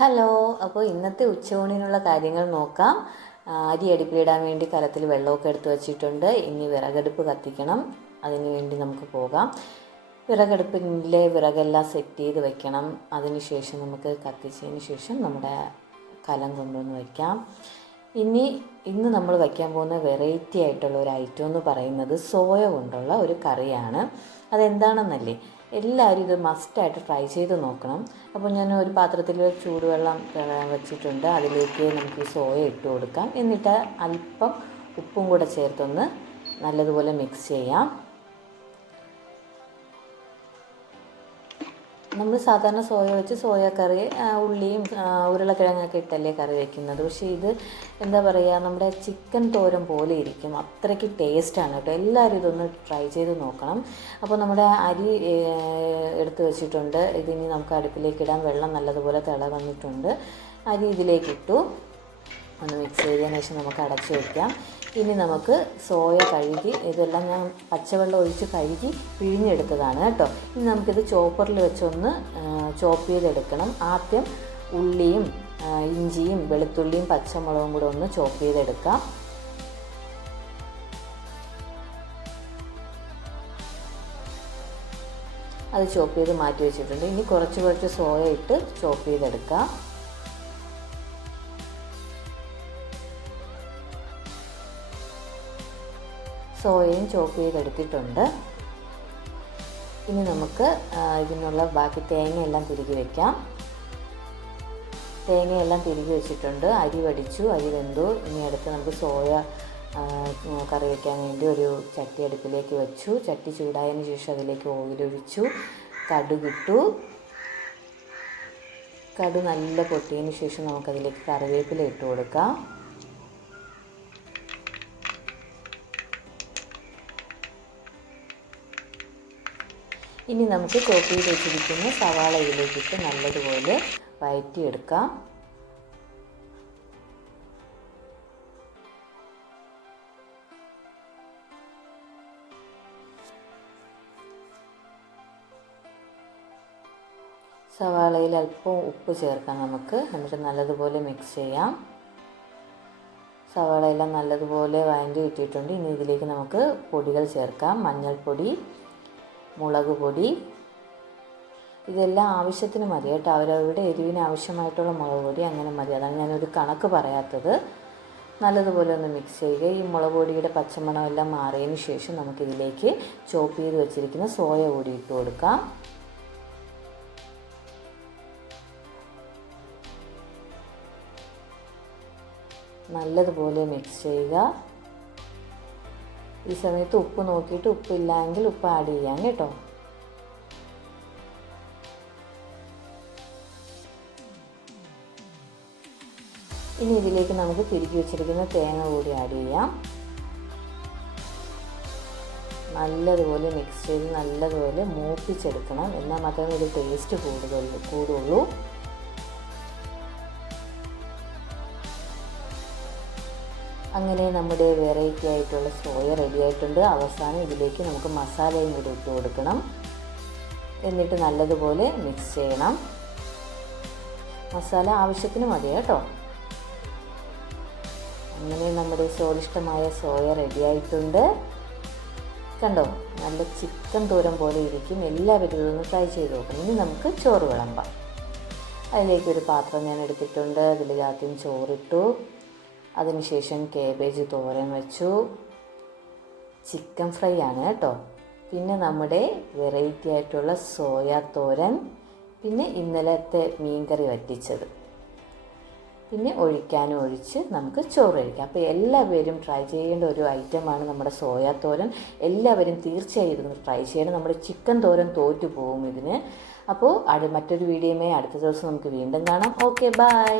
Hello. അപ്പോൾ ഇന്നത്തെ ഉച്ചയൂണിനുള്ള കാര്യങ്ങൾ നോക്കാം. അരി അടുപ്പിലിടാൻ വേണ്ടി കലത്തിൽ വെള്ളമൊക്കെ എടുത്ത് വച്ചിട്ടുണ്ട്. ഇനി വിറകടുപ്പ് കത്തിക്കണം. അതിന് വേണ്ടി നമുക്ക് പോകാം. വിറകടുപ്പിലെ വിറകെല്ലാം സെറ്റ് ചെയ്ത് വെക്കണം. അതിനുശേഷം നമുക്ക് കത്തിച്ചതിന് ശേഷം നമ്മുടെ കലം കൊണ്ടുവന്ന് വയ്ക്കാം. ഇന്ന് നമ്മൾ വയ്ക്കാൻ പോകുന്ന വെറൈറ്റി ആയിട്ടുള്ള ഒരു ഐറ്റം എന്ന് പറയുന്നത് സോയ കൊണ്ടുള്ള ഒരു കറിയാണ്. അതെന്താണെന്നല്ലേ, എല്ലാവരും ഇത് മസ്റ്റായിട്ട് ട്രൈ ചെയ്ത് നോക്കണം. അപ്പോൾ ഞാൻ ഒരു പാത്രത്തിൽ ചൂടുവെള്ളം വെച്ചിട്ടുണ്ട്. അതിലേക്ക് നമുക്ക് ഈ സോയ ഇട്ട് കൊടുക്കാം. എന്നിട്ട് അല്പം ഉപ്പും കൂടെ ചേർത്തൊന്ന് നല്ലതുപോലെ മിക്സ് ചെയ്യാം. നമ്മൾ സാധാരണ സോയ വെച്ച് സോയ കറി ഉള്ളിയും ഉരുളക്കിഴങ്ങൊക്കെ ഇട്ടല്ലേ കറി വയ്ക്കുന്നത്. പക്ഷേ ഇത് എന്താ പറയുക, നമ്മുടെ ചിക്കൻ തോരൻ പോലെ ഇരിക്കും. അത്രയ്ക്ക് ടേസ്റ്റാണ് കേട്ടോ. എല്ലാവരും ഇതൊന്ന് ട്രൈ ചെയ്ത് നോക്കണം. അപ്പോൾ നമ്മുടെ അരി എടുത്ത് വെച്ചിട്ടുണ്ട്. ഇതിനി നമുക്ക് അടുപ്പിലേക്ക് ഇടാൻ. വെള്ളം നല്ലതുപോലെ തിള വന്നിട്ടുണ്ട്. അരി ഇതിലേക്കിട്ടു. ഒന്ന് മിക്സ് ചെയ്തതിന് ശേഷം നമുക്ക് അടച്ച് വയ്ക്കാം. ഇനി നമുക്ക് സോയ കഴുകി, ഇതെല്ലാം ഞാൻ പച്ചവെള്ളം ഒഴിച്ച് കഴുകി പിഴിഞ്ഞെടുത്തതാണ് കേട്ടോ. ഇനി നമുക്കിത് ചോപ്പറിൽ വെച്ചൊന്ന് ചോപ്പ് ചെയ്തെടുക്കണം. ആദ്യം ഉള്ളിയും ഇഞ്ചിയും വെളുത്തുള്ളിയും പച്ചമുളകും കൂടെ ഒന്ന് ചോപ്പ് ചെയ്തെടുക്കാം. അത് ചോപ്പ് ചെയ്ത് മാറ്റി വെച്ചിട്ടുണ്ട്. ഇനി കുറച്ച് സോയ ഇട്ട് ചോപ്പ് ചെയ്തെടുക്കാം. സോയയും ചോപ്പ് ചെയ്തെടുത്തിട്ടുണ്ട്. ഇനി നമുക്ക് ഇതിനുള്ള ബാക്കി തേങ്ങയെല്ലാം തിരികെ വയ്ക്കാം. തേങ്ങയെല്ലാം തിരികെ വെച്ചിട്ടുണ്ട്. അരി വടിച്ചു, അരി വെന്തു. ഇനി അടുത്ത് നമുക്ക് സോയ കറി വയ്ക്കാൻ വേണ്ടി ഒരു ചട്ടി അടുപ്പിലേക്ക് വെച്ചു. ചട്ടി ചൂടായതിന് ശേഷം അതിലേക്ക് ഓയിലൊഴിച്ചു. കടുകിട്ടു. കടു നല്ല പൊട്ടിയതിന് ശേഷം നമുക്കതിലേക്ക് കറിവേപ്പില ഇട്ട് കൊടുക്കാം. ഇനി നമുക്ക് ചോപ്പ് ചെയ്ത് വെച്ചിരിക്കുന്ന സവാള ഇതിലേക്കിട്ട് നല്ലതുപോലെ വഴറ്റിയെടുക്കാം. സവാളയിൽ അല്പം ഉപ്പ് ചേർക്കാം നമുക്ക്. എന്നിട്ട് നല്ലതുപോലെ മിക്സ് ചെയ്യാം. സവാളയെല്ലാം നല്ലതുപോലെ വഴറ്റി ഇട്ടിട്ടുണ്ട്. ഇനി ഇതിലേക്ക് നമുക്ക് പൊടികൾ ചേർക്കാം. മഞ്ഞൾപ്പൊടി, മുളക് പൊടി, ഇതെല്ലാം ആവശ്യത്തിന് മതി കേട്ടോ. അവരവരുടെ എരിവിന് ആവശ്യമായിട്ടുള്ള മുളക് പൊടി അങ്ങനെ മതി. അതാണ് ഞാനൊരു കണക്ക് പറയാത്തത്. നല്ലതുപോലെ ഒന്ന് മിക്സ് ചെയ്യുക. ഈ മുളക് പൊടിയുടെ പച്ചമണം എല്ലാം മാറിയതിന് ശേഷം നമുക്കിതിലേക്ക് ചോപ്പ് ചെയ്ത് വെച്ചിരിക്കുന്ന സോയ കൂടി ഇട്ട് കൊടുക്കാം. നല്ലതുപോലെ മിക്സ് ചെയ്യുക. ഈ സമയത്ത് ഉപ്പ് നോക്കിയിട്ട് ഉപ്പില്ലെങ്കിൽ ഉപ്പ് ആഡ് ചെയ്യാം കേട്ടോ. ഇനി ഇതിലേക്ക് നമുക്ക് തിരികെ വെച്ചിരിക്കുന്ന തേങ്ങ കൂടി ആഡ് ചെയ്യാം. നല്ലതുപോലെ മിക്സ് ചെയ്ത് നല്ലതുപോലെ മൂപ്പിച്ചെടുക്കണം. എന്നാൽ മാത്രമേ ഇത് ടേസ്റ്റ് കൂടുള്ളൂ. അങ്ങനെ നമ്മുടെ വെറൈറ്റി ആയിട്ടുള്ള സോയ റെഡി ആയിട്ടുണ്ട്. അവസാനം ഇതിലേക്ക് നമുക്ക് മസാലയും കൂടി ഇട്ട് കൊടുക്കണം. എന്നിട്ട് നല്ലതുപോലെ മിക്സ് ചെയ്യണം. മസാല ആവശ്യത്തിന് മതി കേട്ടോ. അങ്ങനെ നമ്മുടെ സ്വാദിഷ്ടമായ സോയ റെഡി ആയിട്ടുണ്ട്. കണ്ടോ, നല്ല ചിക്കൻ തോരൻ പോലെ ഇരിക്കും. എല്ലാവരും ഇതൊന്ന് ട്രൈ ചെയ്ത് നോക്കണം. ഇനി നമുക്ക് ചോറ് വിളമ്പാം. അതിലേക്കൊരു പാത്രം ഞാൻ എടുത്തിട്ടുണ്ട്. അതിൽ ആദ്യം ചോറിട്ടു. അതിനുശേഷം കേബേജ് തോരൻ വെച്ചു. ചിക്കൻ ഫ്രൈ ആണ് കേട്ടോ. പിന്നെ നമ്മുടെ വെറൈറ്റി ആയിട്ടുള്ള സോയ തോരൻ. പിന്നെ ഇന്നലത്തെ മീൻകറി വറ്റിച്ചത്. പിന്നെ ഒഴിക്കാനും ഒഴിച്ച് നമുക്ക് ചോറ് കഴിക്കാം. അപ്പോൾ എല്ലാവരും ട്രൈ ചെയ്യേണ്ട ഒരു ഐറ്റമാണ് നമ്മുടെ സോയ തോരൻ. എല്ലാവരും തീർച്ചയായും ഇതൊന്ന് ട്രൈ ചെയ്യണം. നമ്മുടെ ചിക്കൻ തോരൻ തോറ്റു പോകും ഇതിന്. അപ്പോൾ മറ്റൊരു വീഡിയോയുമായി അടുത്ത ദിവസം നമുക്ക് വീണ്ടും കാണാം. Okay, by.